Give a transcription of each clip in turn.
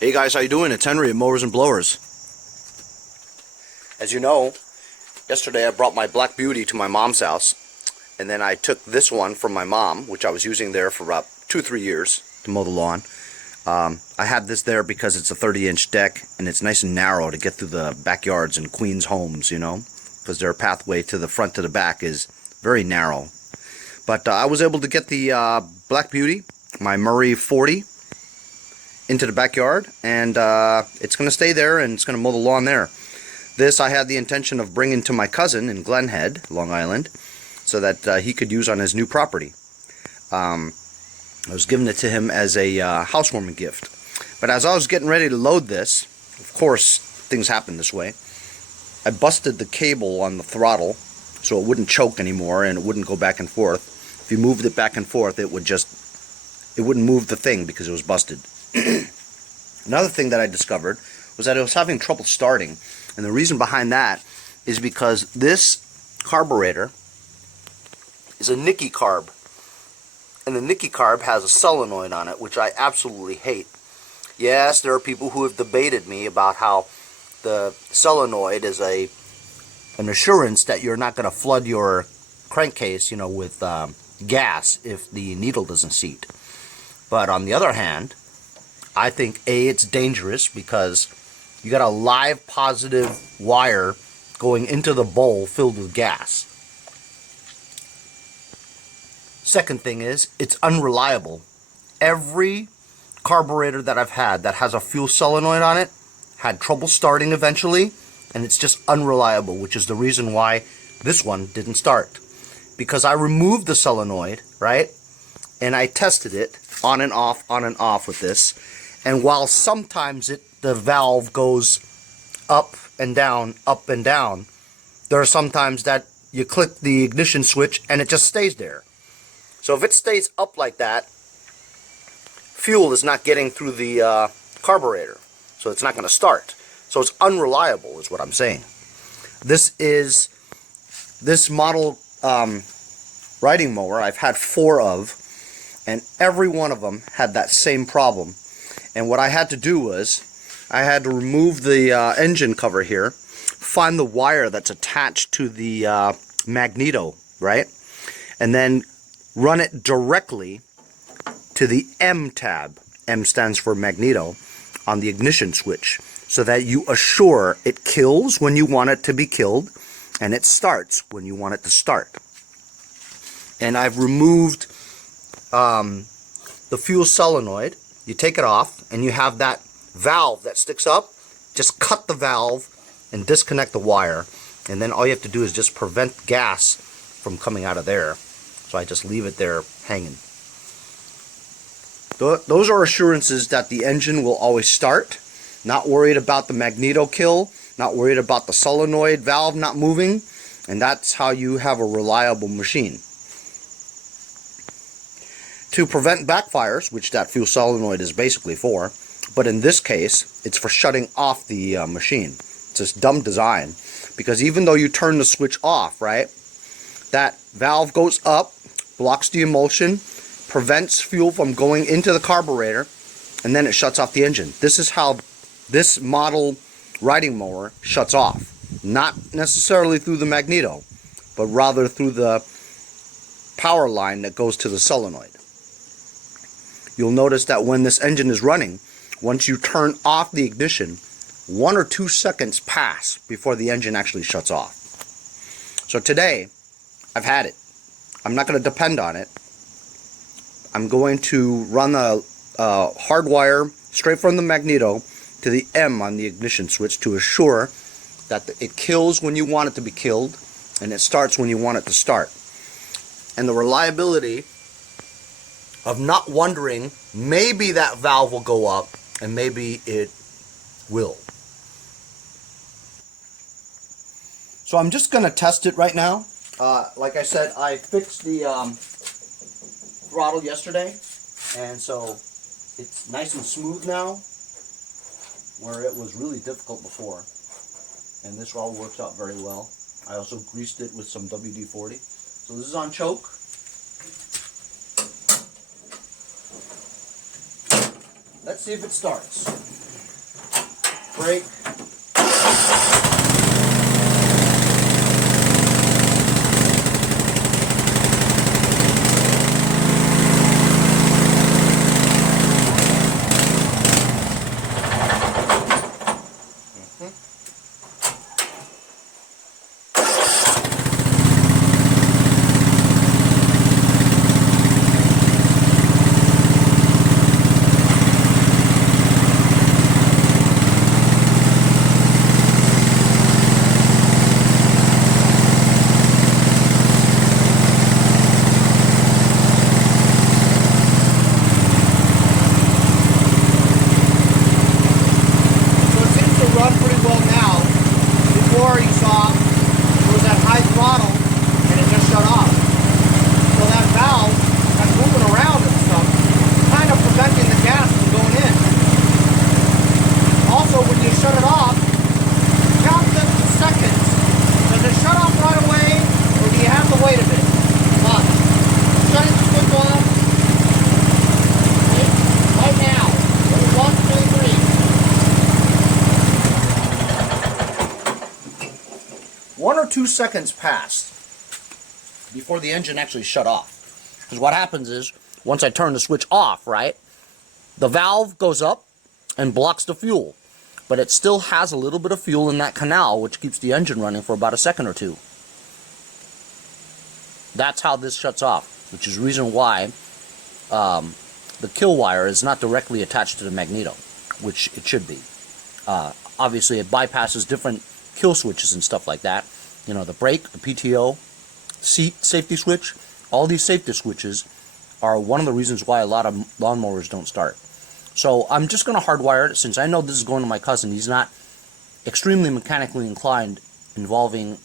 Hey guys, how you doing? It's Henry at Mowers and Blowers. As you know, yesterday I brought my Black Beauty to my mom's house, and then I took this one from my mom, which I was using there for about 2-3 years to mow the lawn. I had this there because it's a 30-inch deck, and it's nice and narrow to get through the backyards and Queens homes, you know, because their pathway to the front to the back is very narrow. But I was able to get the Black Beauty, my Murray 40, into the backyard, and it's going to stay there, and it's going to mow the lawn there. This I had the intention of bringing to my cousin in Glen Head, Long Island, so that he could use on his new property. I was giving it to him as a housewarming gift. But as I was getting ready to load this, of course, things happen this way. I busted the cable on the throttle so it wouldn't choke anymore and it wouldn't go back and forth. If you moved it back and forth, it wouldn't move the thing because it was busted. Another thing that I discovered was that I was having trouble starting, and the reason behind that is because this carburetor is a Nicky carb, and the Nicky carb has a solenoid on it, which I absolutely hate. Yes, there are people who have debated me about how the solenoid is an assurance that you're not going to flood your crankcase, you know, with gas if the needle doesn't seat. But on the other hand, I think A, it's dangerous because you got a live positive wire going into the bowl filled with gas. Second thing is, it's unreliable. Every carburetor that I've had that has a fuel solenoid on it had trouble starting eventually, and it's just unreliable, which is the reason why this one didn't start. Because I removed the solenoid, right, and I tested it on and off with this, and while sometimes the valve goes up and down, there are sometimes that you click the ignition switch and it just stays there. So if it stays up like that, fuel is not getting through the carburetor, so it's not going to start. So it's unreliable is what I'm saying. This model riding mower I've had 4 of, and every one of them had that same problem. And what I had to do was I had to remove the engine cover here, find the wire that's attached to the Magneto, right? And then run it directly to the M tab. M stands for Magneto on the ignition switch, so that you assure it kills when you want it to be killed and it starts when you want it to start. And I've removed the fuel solenoid. You take it off and you have that valve that sticks up. Just cut the valve and disconnect the wire, and then all you have to do is just prevent gas from coming out of there. So I just leave it there hanging. Those are assurances that the engine will always start. Not worried about the Magneto kill, not worried about the solenoid valve not moving, and that's how you have a reliable machine. To prevent backfires, which that fuel solenoid is basically for, but in this case, it's for shutting off the machine. It's this dumb design, because even though you turn the switch off, right, that valve goes up, blocks the emulsion, prevents fuel from going into the carburetor, and then it shuts off the engine. This is how this model riding mower shuts off. Not necessarily through the Magneto, but rather through the power line that goes to the solenoid. You'll notice that when this engine is running, once you turn off the ignition, 1 or 2 seconds pass before the engine actually shuts off. So today, I've had it. I'm not going to depend on it. I'm going to run a hardwire straight from the Magneto to the M on the ignition switch to assure that it kills when you want it to be killed and it starts when you want it to start. And the reliability of not wondering, maybe that valve will go up and maybe it will. So I'm just going to test it right now. Like I said, I fixed the throttle yesterday, and so it's nice and smooth now, where it was really difficult before. And this all works out very well. I also greased it with some WD-40. So this is on choke. Let's see if it starts. brake. Run pretty well now. Before you saw it was at high throttle and it just shut off. So that valve that's moving around and stuff, kind of preventing the gas from going in. Also, when you shut it off, count the seconds. Does it shut off right away or do you have to wait a bit? Watch. Shutting the switch off right now. 1, 2, 3. 1 or 2 seconds passed before the engine actually shut off. Because what happens is, once I turn the switch off, right, the valve goes up and blocks the fuel. But it still has a little bit of fuel in that canal, which keeps the engine running for about a second or two. That's how this shuts off, which is the reason why the kill wire is not directly attached to the magneto, which it should be. Obviously, it bypasses different kill switches and stuff like that. You know, the brake, the PTO, seat safety switch, all these safety switches are one of the reasons why a lot of lawnmowers don't start. So I'm just going to hardwire it, since I know this is going to my cousin. He's not extremely mechanically inclined involving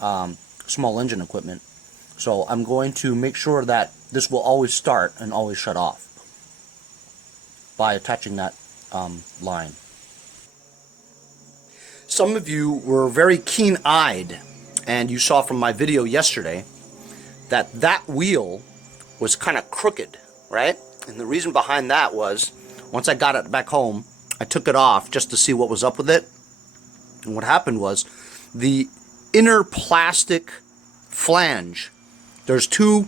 small engine equipment. So I'm going to make sure that this will always start and always shut off by attaching that line. Some of you were very keen-eyed, and you saw from my video yesterday that that wheel was kind of crooked, right? And the reason behind that was, once I got it back home, I took it off just to see what was up with it. And what happened was, the inner plastic flange, there's two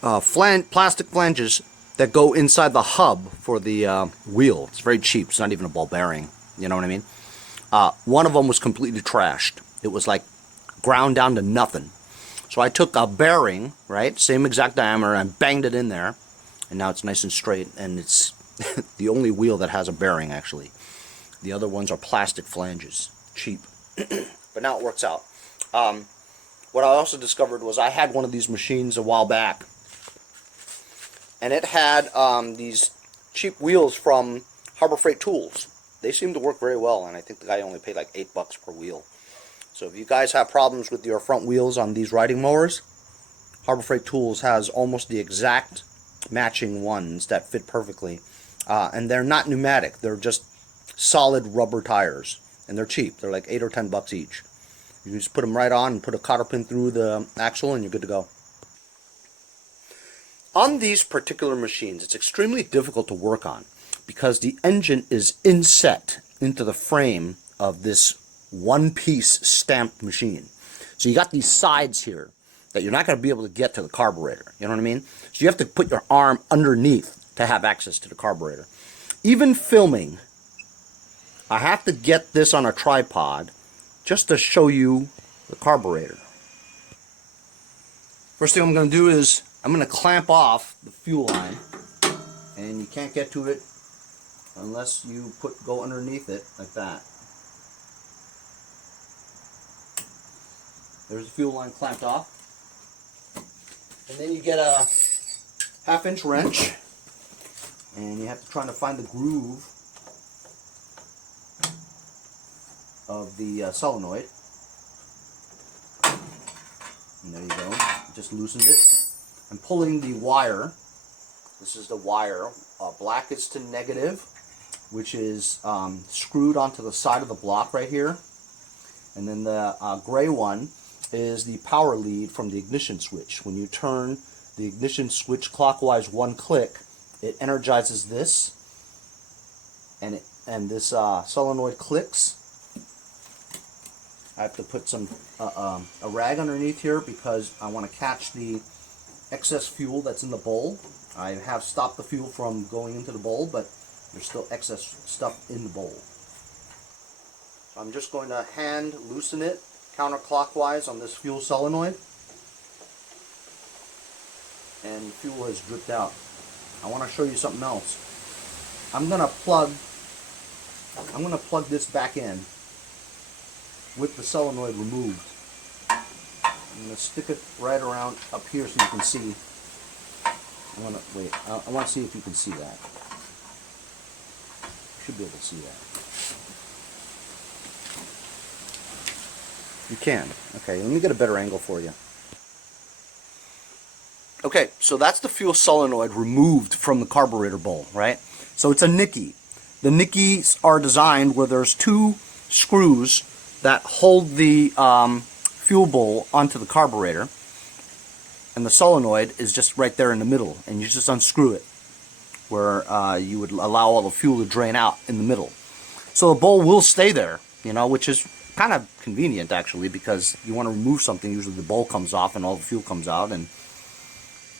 plastic flanges that go inside the hub for the wheel. It's very cheap. It's not even a ball bearing. You know what I mean? One of them was completely trashed. It was like ground down to nothing. So I took a bearing, right, same exact diameter, and banged it in there, and now it's nice and straight, and it's the only wheel that has a bearing, actually. The other ones are plastic flanges, cheap. But now it works out. What I also discovered was I had one of these machines a while back, and it had these cheap wheels from Harbor Freight Tools. They seem to work very well, and I think the guy only paid like $8 per wheel. So if you guys have problems with your front wheels on these riding mowers, Harbor Freight Tools has almost the exact matching ones that fit perfectly. And they're not pneumatic. They're just solid rubber tires. And they're cheap. They're like $8 or $10 each. You just put them right on and put a cotter pin through the axle and you're good to go. On these particular machines, it's extremely difficult to work on because the engine is inset into the frame of this one-piece stamped machine. So you got these sides here that you're not going to be able to get to the carburetor. You know what I mean? So you have to put your arm underneath to have access to the carburetor. Even filming, I have to get this on a tripod just to show you the carburetor. First thing I'm going to do is I'm going to clamp off the fuel line, and you can't get to it unless you go underneath it like that. There's the fuel line clamped off. And then you get a 1/2-inch wrench, and you have to try to find the groove of the solenoid. And there you go. Just loosened it. I'm pulling the wire. This is the wire. Black is to negative, which is screwed onto the side of the block right here. And then the gray one is the power lead from the ignition switch. When you turn the ignition switch clockwise 1 click, it energizes this, and this solenoid clicks, I have to put some a rag underneath here because I want to catch the excess fuel that's in the bowl. I have stopped the fuel from going into the bowl, but there's still excess stuff in the bowl. So I'm just going to hand loosen it counterclockwise on this fuel solenoid, and fuel has dripped out. I want to show you something else. I'm going to plug this back in with the solenoid removed. I'm going to stick it right around up here so you can see. I want to see if you can see that. You should be able to see that. You can. Okay, let me get a better angle for you. Okay, so that's the fuel solenoid removed from the carburetor bowl, right? So it's a Nicky. The Nickies are designed where there's two screws that hold the fuel bowl onto the carburetor, and the solenoid is just right there in the middle, and you just unscrew it where you would allow all the fuel to drain out in the middle. So the bowl will stay there, you know, which is kind of convenient actually, because you want to remove something, usually the bowl comes off and all the fuel comes out, and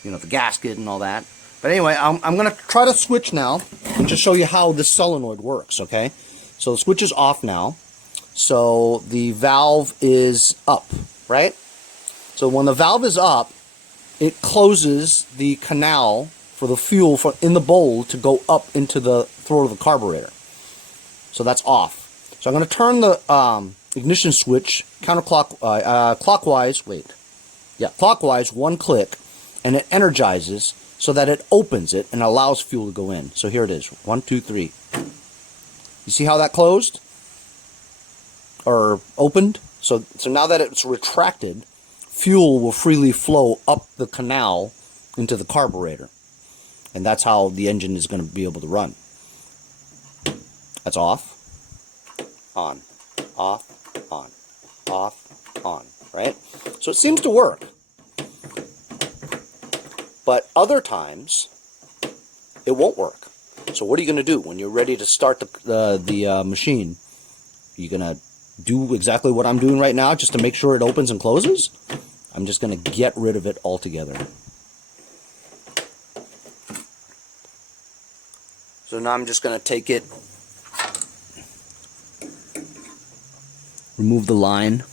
you know, the gasket and all that. But anyway, I'm going to try to switch now and just show you how this solenoid works, okay? So the switch is off now. So the valve is up, right? So when the valve is up, it closes the canal for the fuel in the bowl to go up into the throat of the carburetor. So that's off. So I'm going to turn the ignition switch clockwise, one click, and it energizes so that it opens it and allows fuel to go in. So here it is. 1, 2, 3. You see how that closed? Or opened? So now that it's retracted, fuel will freely flow up the canal into the carburetor. And that's how the engine is going to be able to run. That's off, on, off, on, off, on, right? So it seems to work. But other times, it won't work. So what are you going to do when you're ready to start the machine? Are you going to do exactly what I'm doing right now just to make sure it opens and closes? I'm just going to get rid of it altogether. So now I'm just going to take it, remove the line.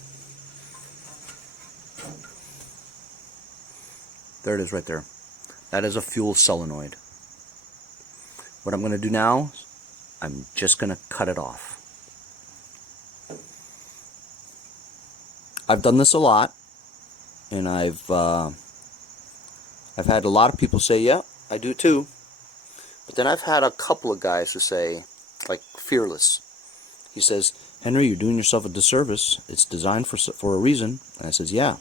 There it is right there. That is a fuel solenoid. What I'm going to do now, I'm just going to cut it off. I've done this a lot, and I've had a lot of people say, yeah, I do too. But then I've had a couple of guys who say, like Fearless, he says, Henry, you're doing yourself a disservice. It's designed for a reason. And I says, yeah,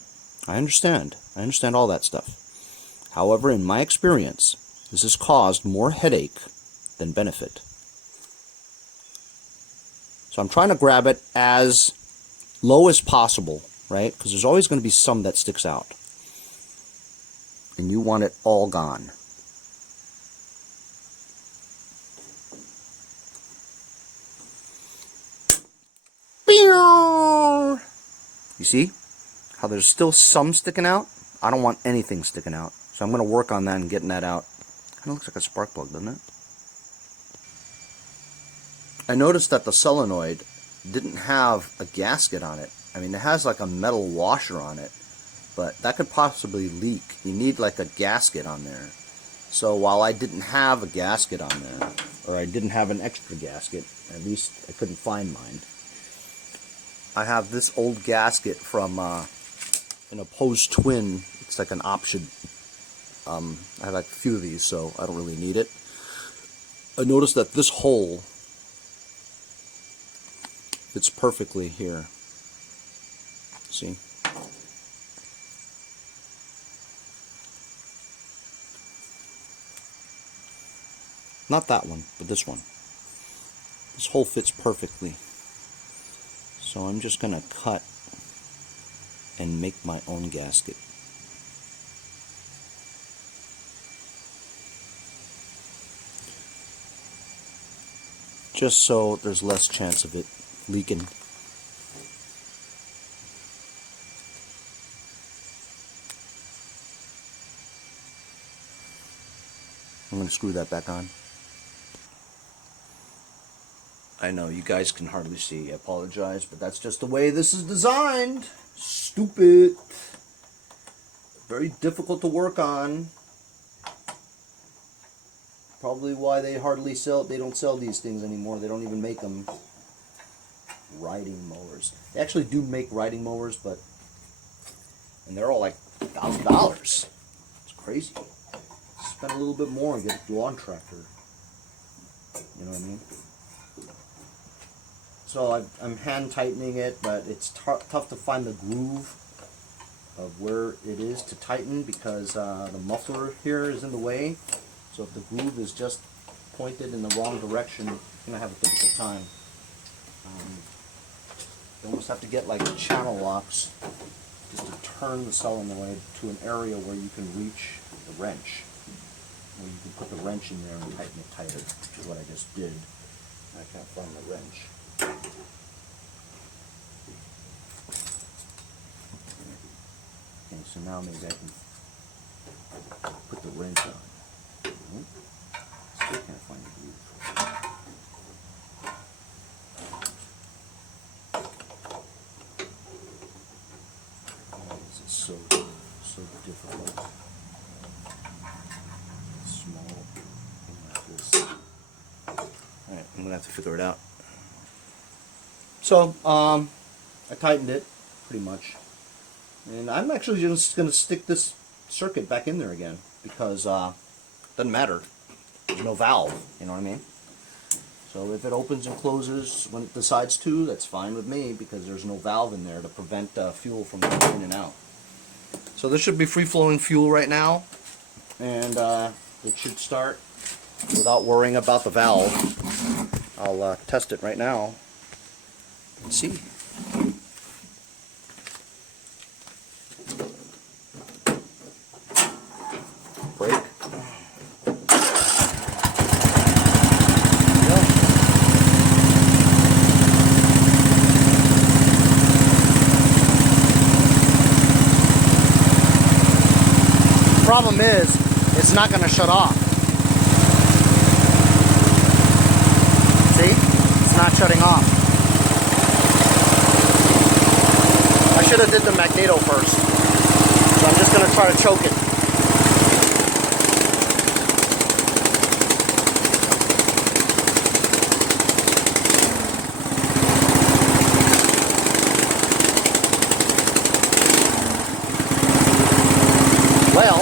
I understand. I understand all that stuff. However, in my experience, this has caused more headache than benefit. So I'm trying to grab it as low as possible, right? Because there's always going to be some that sticks out. And you want it all gone. You see how there's still some sticking out? I don't want anything sticking out. So I'm going to work on that and getting that out. Kind of looks like a spark plug, doesn't it? I noticed that the solenoid didn't have a gasket on it. I mean, it has like a metal washer on it, but that could possibly leak. You need like a gasket on there. So while I didn't have a gasket on there, or I didn't have an extra gasket, at least I couldn't find mine, I have this old gasket from an opposed twin. It's like an option. I have like a few of these, so I don't really need it. I noticed that this hole fits perfectly here. See? Not that one, but this one. This hole fits perfectly. So I'm just going to cut and make my own gasket. Just so there's less chance of it leaking. I'm going to screw that back on. I know, you guys can hardly see. I apologize, but that's just the way this is designed. Stupid. Very difficult to work on. Probably why they don't sell these things anymore. They don't even make them. Riding mowers. They actually do make riding mowers, and they're all like $1,000. It's crazy. Spend a little bit more and get a lawn tractor. You know what I mean? So I'm hand tightening it, but it's tough to find the groove of where it is to tighten because the muffler here is in the way. So if the groove is just pointed in the wrong direction, you're going to have a difficult time. You almost have to get like channel locks just to turn the solenoid to an area where you can reach the wrench. Where you can put the wrench in there and tighten it tighter, which is what I just did. I can't find the wrench. Okay, so now maybe I can put the wrench on. Still can't find the groove. So difficult. Small thing like this. Alright, I'm gonna have to figure it out. So, I tightened it pretty much. And I'm actually just gonna stick this circuit back in there again because it doesn't matter. There's no valve, you know what I mean? So if it opens and closes when it decides to, that's fine with me because there's no valve in there to prevent fuel from going in and out. So this should be free-flowing fuel right now, and it should start without worrying about the valve. I'll test it right now and see. Brake. Problem is, it's not going to shut off. See? It's not shutting off. I should have did the Magneto first. So I'm just going to try to choke it. Well,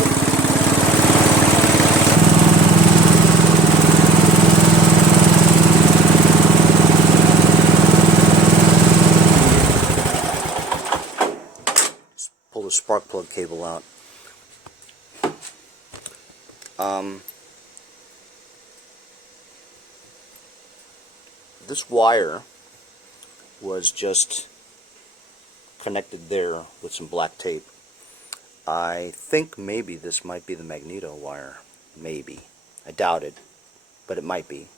let's pull the spark plug cable out. This wire was just connected there with some black tape. I think maybe this might be the Magneto wire. Maybe. I doubt it, but it might be.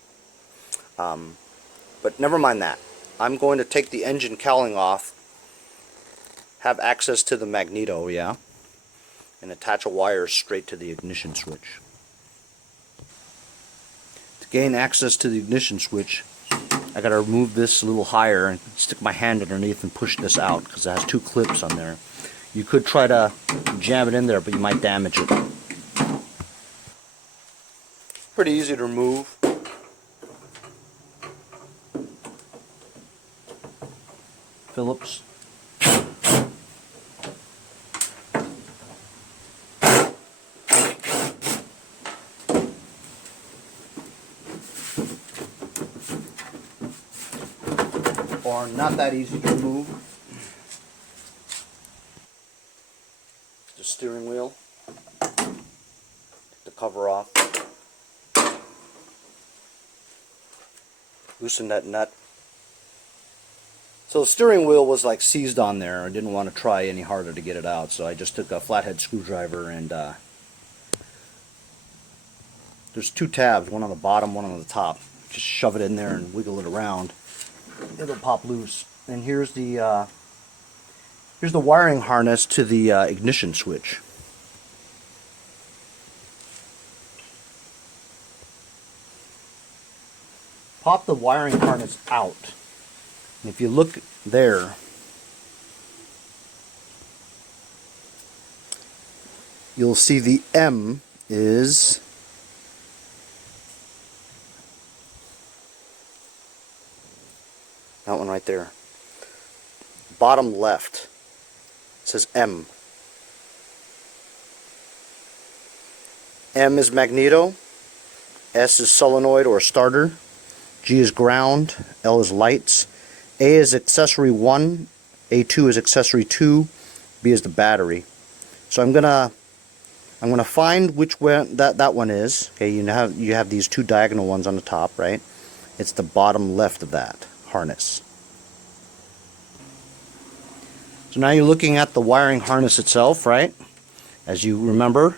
But never mind that. I'm going to take the engine cowling off, have access to the Magneto, yeah, and attach a wire straight to the ignition switch. To gain access to the ignition switch, I gotta remove this a little higher and stick my hand underneath and push this out because it has two clips on there. You could try to jam it in there, but you might damage it. Pretty easy to remove. Phillips. Or not that easy to remove. The steering wheel. Take the cover off. Loosen that nut. So the steering wheel was like seized on there. I didn't want to try any harder to get it out, so I just took a flathead screwdriver and there's two tabs, one on the bottom, one on the top. Just shove it in there and wiggle it around. It'll pop loose. And here's the wiring harness to the ignition switch. pop the wiring harness out. And if you look there, you'll see the M is that one right there. Bottom left. It says M. M is Magneto. S is solenoid or starter. G is ground. L is lights. A is accessory 1. A2 is accessory 2. B is the battery. So I'm gonna find which one that one is. Okay, you have these two diagonal ones on the top, right? It's the bottom left of that harness. So now you're looking at the wiring harness itself, right? As you remember,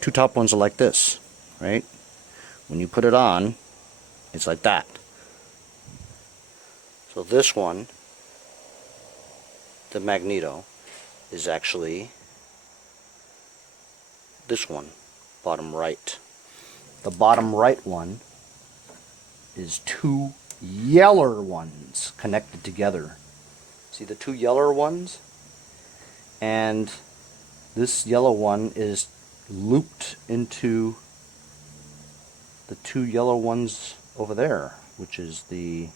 two top ones are like this, right? When you put it on, it's like that. So this one, the Magneto, is actually this one, bottom right. The bottom right one is two yeller ones connected together. See the two yeller ones? And this yellow one is looped into the two yellow ones over there, which is the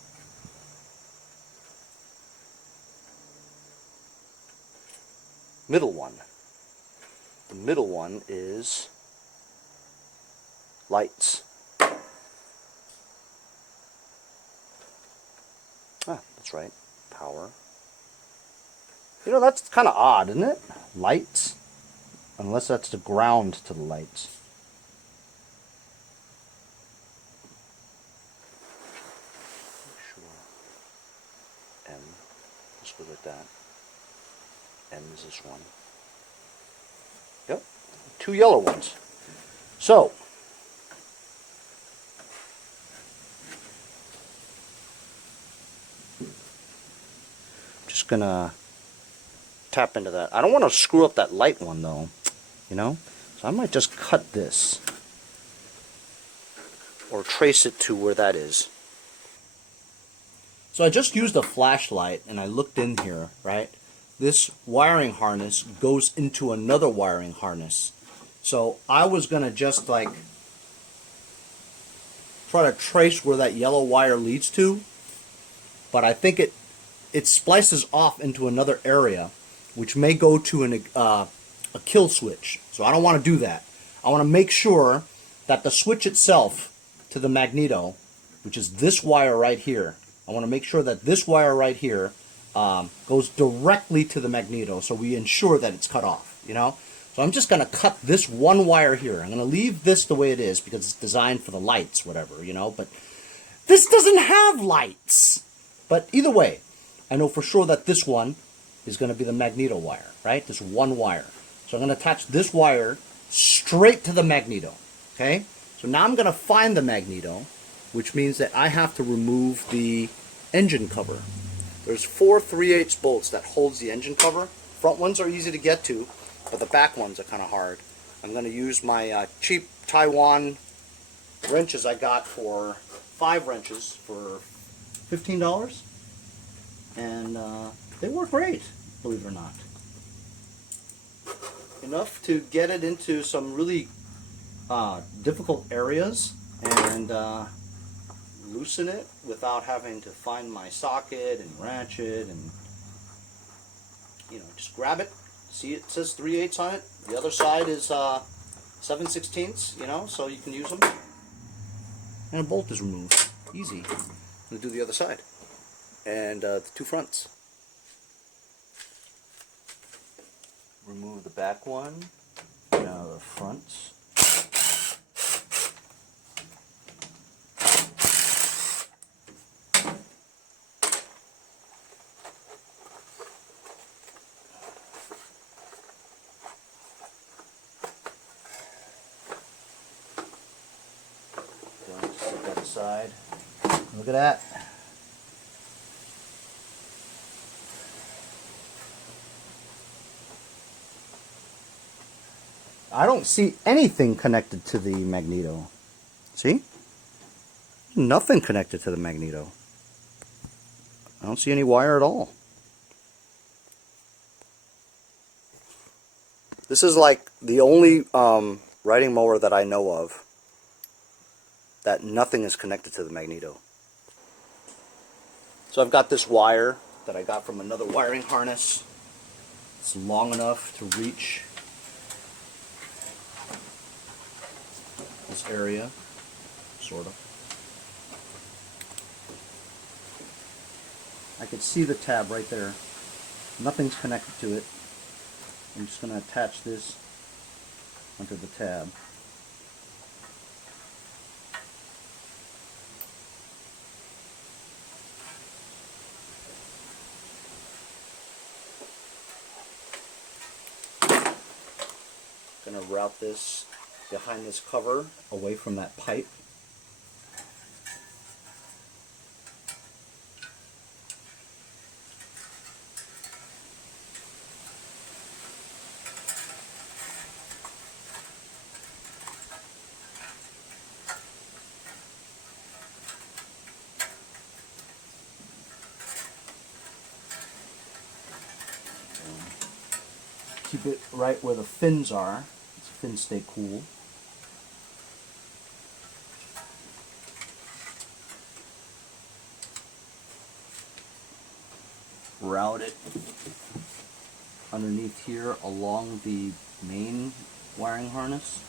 middle one. The middle one is lights. Ah, that's right. Power. You know, that's kind of odd, isn't it? Lights. Unless that's the ground to the lights. Sure. M. Let's go like that. M is this one. Yep. Two yellow ones. So, just gonna tap into that. I don't want to screw up that light one though, you know? So I might just cut this or trace it to where that is. So I just used a flashlight and I looked in here, right? This wiring harness goes into another wiring harness. So I was gonna just like try to trace where that yellow wire leads to, but I think it splices off into another area, which may go to a kill switch. So I don't want to do that. I want to make sure that the switch itself to the Magneto, which is this wire right here, I want to make sure that this wire right here goes directly to the Magneto, so we ensure that it's cut off, you know? So I'm just going to cut this one wire here. I'm going to leave this the way it is because it's designed for the lights, whatever, you know? But this doesn't have lights. But either way, I know for sure that this one is going to be the Magneto wire, right? This one wire. So I'm going to attach this wire straight to the Magneto, okay? So now I'm going to find the Magneto, which means that I have to remove the engine cover. There's 4 3/8 bolts that holds the engine cover. Front ones are easy to get to, but the back ones are kind of hard. I'm going to use my cheap Taiwan wrenches I got for 5 wrenches for $15. And they work great, believe it or not. Enough to get it into some really difficult areas and loosen it without having to find my socket and ratchet and, you know, just grab it. See, it says 3/8 on it. The other side is 7/16, you know, so you can use them. And a bolt is removed. Easy. I'm going to do the other side. And the 2 fronts. Remove the back one. Now the fronts. Going to set that aside. Look at that. I don't see anything connected to the Magneto. See? Nothing connected to the magneto. I don't see any wire at all. This is like the only riding mower that I know of that nothing is connected to the magneto. So I've got this wire that I got from another wiring harness. It's long enough to reach this area, sort of. I can see the tab right there. Nothing's connected to it. I'm just going to attach this onto the tab. Going to route this behind this cover away from that pipe. Keep it right where the fins are. The fins stay cool. Route it underneath here along the main wiring harness,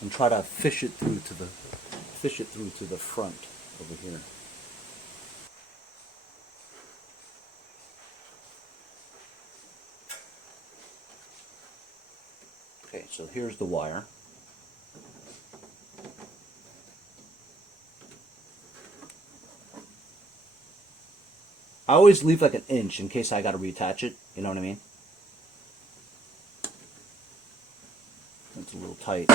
and try to fish it through to the front over here. Okay, so here's the wire. I always leave like an inch in case I got to reattach it, you know what I mean? That's a little tight.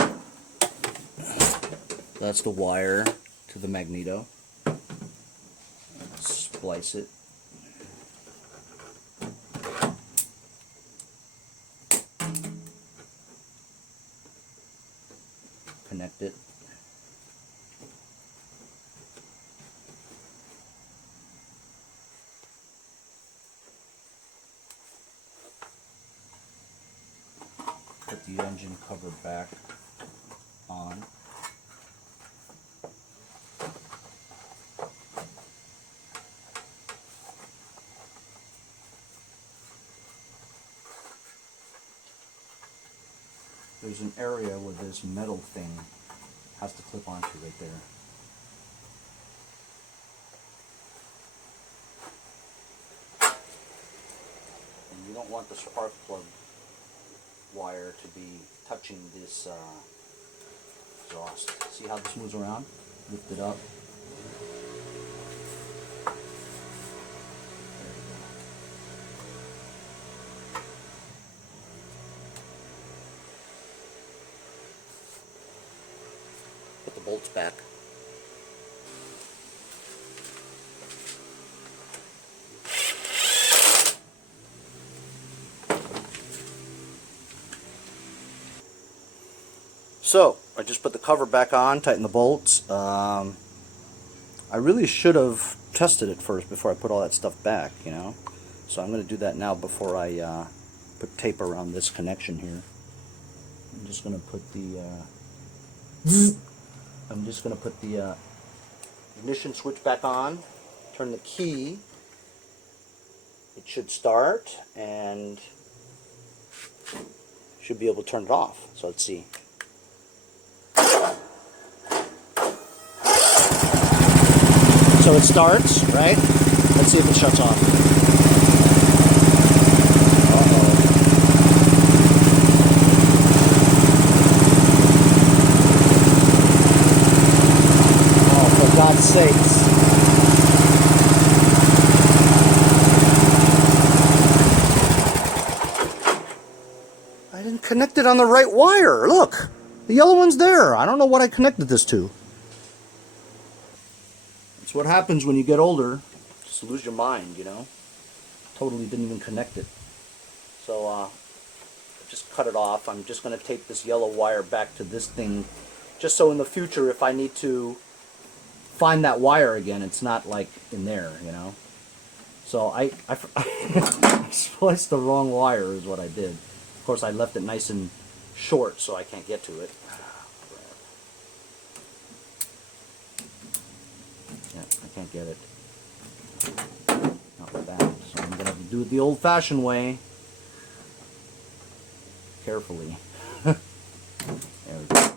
That's the wire to the magneto. Splice it. Connect it. Put the engine cover back on. There's an area where this metal thing has to clip onto right there. And you don't want the spark plug wire to be touching this exhaust. See how this moves around? Lift it up. Put the bolts back. So, I just put the cover back on, tighten the bolts. I really should have tested it first before I put all that stuff back, you know. So I'm going to do that now before I put tape around this connection here. I'm just going to put the ignition switch back on, turn the key. It should start and should be able to turn it off. So let's see. So it starts, right? Let's see if it shuts off. Uh-oh. Oh, for God's sakes. I didn't connect it on the right wire. Look, the yellow one's there. I don't know what I connected this to. It's what happens when you get older. Just lose your mind, you know. Totally didn't even connect it. So just cut it off. I'm just going to tape this yellow wire back to this thing just so in the future if I need to find that wire again, it's not like in there, you know. So I spliced the wrong wire is what I did. Of course, I left it nice and short so I can't get to it. Yeah, I can't get it. Not with that. So I'm going to have to do it the old-fashioned way. Carefully. There we go.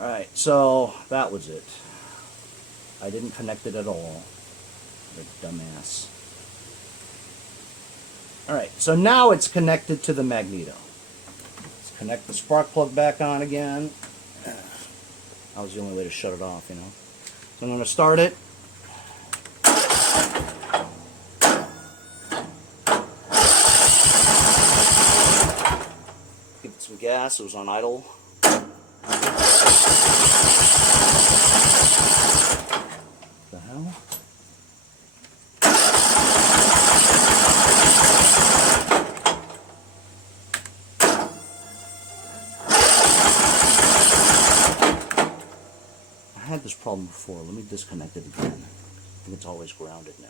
Alright, so that was it. I didn't connect it at all. The dumbass. Alright, so now it's connected to the Magneto. Let's connect the spark plug back on again. That was the only way to shut it off, you know. So I'm going to start it. Give it some gas. It was on idle. What the hell? I had this problem before. Let me disconnect it again. I think it's always grounded now.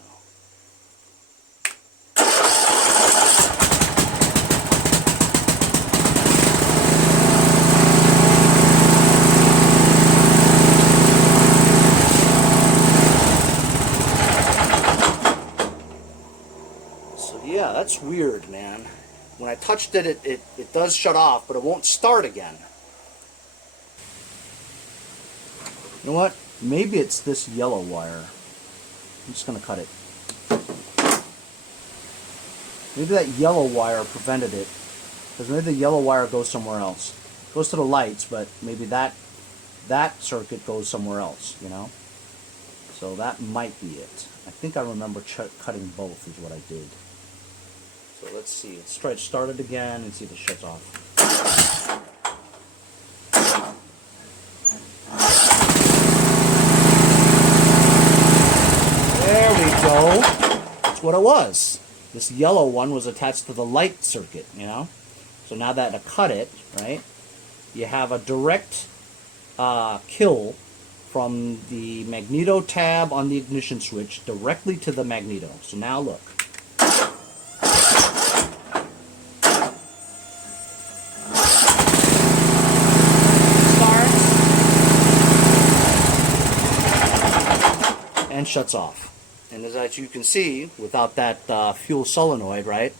So yeah, that's weird, man. When I touched it, it does shut off, but it won't start again. You know what? Maybe it's this yellow wire. I'm just going to cut it. Maybe that yellow wire prevented it. Because maybe the yellow wire goes somewhere else. It goes to the lights, but maybe that circuit goes somewhere else, you know? So that might be it. I think I remember cutting both is what I did. So let's see. Let's try to start it again and see if it shuts off. There we go. That's what it was. This yellow one was attached to the light circuit, you know? So now that I cut it, right, you have a direct kill from the Magneto tab on the ignition switch directly to the Magneto. So now look. Starts and shuts off. And as you can see, without that fuel solenoid, right,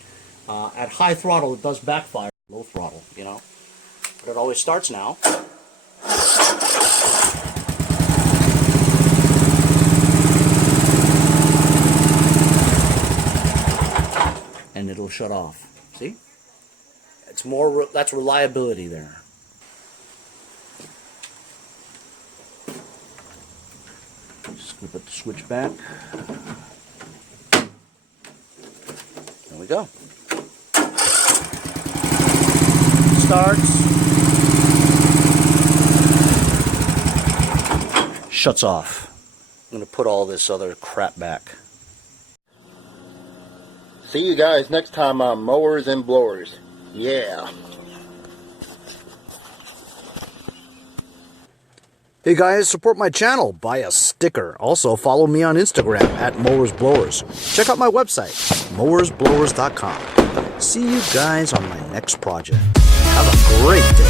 at high throttle it does backfire, low throttle, you know. But it always starts now. And it'll shut off. See? It's more, that's reliability there. Just gonna put the switch back. There we go. Starts. Shuts off. I'm gonna put all this other crap back. See you guys next time on Mowers and Blowers. Yeah. Hey guys, support my channel. Buy a sticker. Also, follow me on Instagram at mowersblowers. Check out my website, mowersblowers.com. See you guys on my next project. Have a great day.